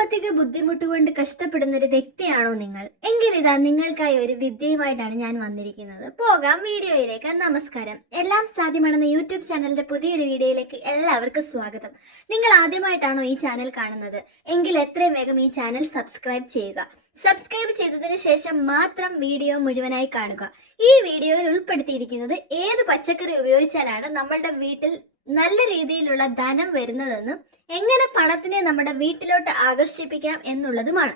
സാമ്പത്തിക ബുദ്ധിമുട്ട് കൊണ്ട് കഷ്ടപ്പെടുന്ന ഒരു വ്യക്തിയാണോ നിങ്ങൾ? എങ്കിൽ ഇതാ നിങ്ങൾക്കായി ഒരു വിദ്യയുമായിട്ടാണ് ഞാൻ വന്നിരിക്കുന്നത്. പോകാം വീഡിയോയിലേക്ക്. നമസ്കാരം. എല്ലാം സാധ്യമാണെന്ന യൂട്യൂബ് ചാനലിന്റെ പുതിയൊരു വീഡിയോയിലേക്ക് എല്ലാവർക്കും സ്വാഗതം. നിങ്ങൾ ആദ്യമായിട്ടാണോ ഈ ചാനൽ കാണുന്നത്? എങ്കിൽ എത്രയും വേഗം ഈ ചാനൽ സബ്സ്ക്രൈബ് ചെയ്യുക. സബ്സ്ക്രൈബ് ചെയ്തതിനു ശേഷം മാത്രം വീഡിയോ മുഴുവനായി കാണുക. ഈ വീഡിയോയിൽ ഉൾപ്പെടുത്തിയിരിക്കുന്നത് ഏത് പച്ചക്കറി ഉപയോഗിച്ചാലാണ് നമ്മളുടെ വീട്ടിൽ നല്ല രീതിയിലുള്ള ധനം വരുന്നതെന്നും എങ്ങനെ പണത്തിനെ നമ്മുടെ വീട്ടിലോട്ട് ആകർഷിപ്പിക്കാം എന്നുള്ളതുമാണ്.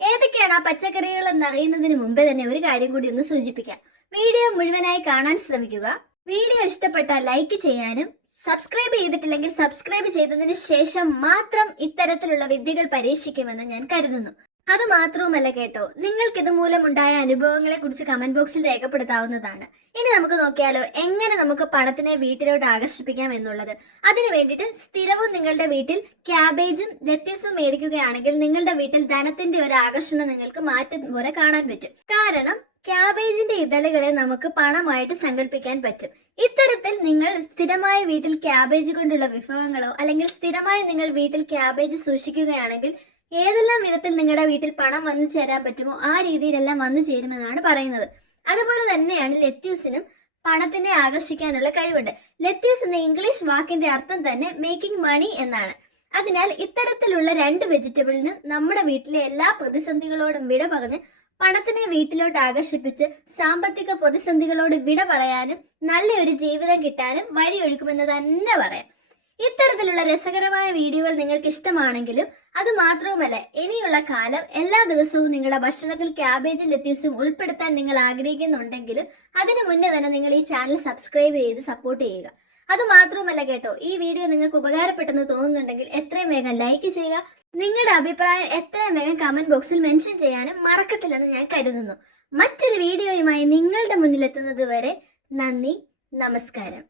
ഏതൊക്കെയാണ് ആ പച്ചക്കറികൾ എന്നറിയുന്നതിന് മുമ്പേ തന്നെ ഒരു കാര്യം കൂടി ഒന്ന് സൂചിപ്പിക്കാം. വീഡിയോ മുഴുവനായി കാണാൻ ശ്രമിക്കുക. വീഡിയോ ഇഷ്ടപ്പെട്ടാൽ ലൈക്ക് ചെയ്യാനും സബ്സ്ക്രൈബ് ചെയ്തിട്ടില്ലെങ്കിൽ സബ്സ്ക്രൈബ് ചെയ്തതിന് ശേഷം മാത്രം ഇത്തരത്തിലുള്ള വിദ്യകൾ പരീക്ഷിക്കുമെന്ന് ഞാൻ കരുതുന്നു. അത് മാത്രവുമല്ല കേട്ടോ, നിങ്ങൾക്ക് ഇതുമൂലം ഉണ്ടായ അനുഭവങ്ങളെ കുറിച്ച് കമന്റ് ബോക്സിൽ രേഖപ്പെടുത്താവുന്നതാണ്. ഇനി നമുക്ക് നോക്കിയാലോ എങ്ങനെ നമുക്ക് പണത്തിനെ വീട്ടിലോട്ട് ആകർഷിപ്പിക്കാം എന്നുള്ളത്. അതിനു വേണ്ടിയിട്ട് സ്ഥിരവും നിങ്ങളുടെ വീട്ടിൽ ക്യാബേജും ലെറ്റ്യൂസും മേടിക്കുകയാണെങ്കിൽ നിങ്ങളുടെ വീട്ടിൽ ധനത്തിന്റെ ഒരു ആകർഷണം നിങ്ങൾക്ക് മാറ്റം പോലെ കാണാൻ പറ്റും. കാരണം ക്യാബേജിന്റെ ഇതളുകളെ നമുക്ക് പണമായിട്ട് സങ്കല്പിക്കാൻ പറ്റും. ഇത്തരത്തിൽ നിങ്ങൾ സ്ഥിരമായി വീട്ടിൽ ക്യാബേജ് കൊണ്ടുള്ള വിഭവങ്ങളോ അല്ലെങ്കിൽ സ്ഥിരമായി നിങ്ങൾ വീട്ടിൽ ക്യാബേജ് സൂക്ഷിക്കുകയാണെങ്കിൽ ഏതെല്ലാം വിധത്തിൽ നിങ്ങളുടെ വീട്ടിൽ പണം വന്നു ചേരാൻ പറ്റുമോ ആ രീതിയിലെല്ലാം വന്നു ചേരുമെന്നാണ് പറയുന്നത്. അതുപോലെ തന്നെയാണ് ലെറ്റ്യൂസിനും പണത്തിനെ ആകർഷിക്കാനുള്ള കഴിവുണ്ട്. ലെറ്റ്യൂസ് എന്ന ഇംഗ്ലീഷ് വാക്കിന്റെ അർത്ഥം തന്നെ മേക്കിംഗ് മണി എന്നാണ്. അതിനാൽ ഇത്തരത്തിലുള്ള രണ്ട് വെജിറ്റബിളിനും നമ്മുടെ വീട്ടിലെ എല്ലാ പ്രതിസന്ധികളോടും വിട പറഞ്ഞ് പണത്തിനെ വീട്ടിലോട്ട് ആകർഷിപ്പിച്ച് സാമ്പത്തിക പ്രതിസന്ധികളോട് വിട പറയാനും നല്ലൊരു ജീവിതം കിട്ടാനും വഴിയൊഴുക്കുമെന്ന് തന്നെ പറയാം. ഇത്തരത്തിലുള്ള രസകരമായ വീഡിയോകൾ നിങ്ങൾക്ക് ഇഷ്ടമാണെങ്കിലും അത് മാത്രവുമല്ല, ഇനിയുള്ള കാലം എല്ലാ ദിവസവും നിങ്ങളുടെ ഭക്ഷണത്തിൽ ക്യാബേജും ലെറ്റ്യൂസും ഉൾപ്പെടുത്താൻ നിങ്ങൾ ആഗ്രഹിക്കുന്നുണ്ടെങ്കിലും അതിനു മുന്നേ തന്നെ നിങ്ങൾ ഈ ചാനൽ സബ്സ്ക്രൈബ് ചെയ്ത് സപ്പോർട്ട് ചെയ്യുക. അത് മാത്രവുമല്ല കേട്ടോ, ഈ വീഡിയോ നിങ്ങൾക്ക് ഉപകാരപ്പെട്ടെന്ന് തോന്നുന്നുണ്ടെങ്കിൽ എത്രയും വേഗം ലൈക്ക് ചെയ്യുക. നിങ്ങളുടെ അഭിപ്രായം എത്രയും വേഗം കമന്റ് ബോക്സിൽ മെൻഷൻ ചെയ്യാനും മറക്കത്തില്ലെന്ന് ഞാൻ കരുതുന്നു. മറ്റൊരു വീഡിയോയുമായി നിങ്ങളുടെ മുന്നിലെത്തുന്നത് വരെ നന്ദി, നമസ്കാരം.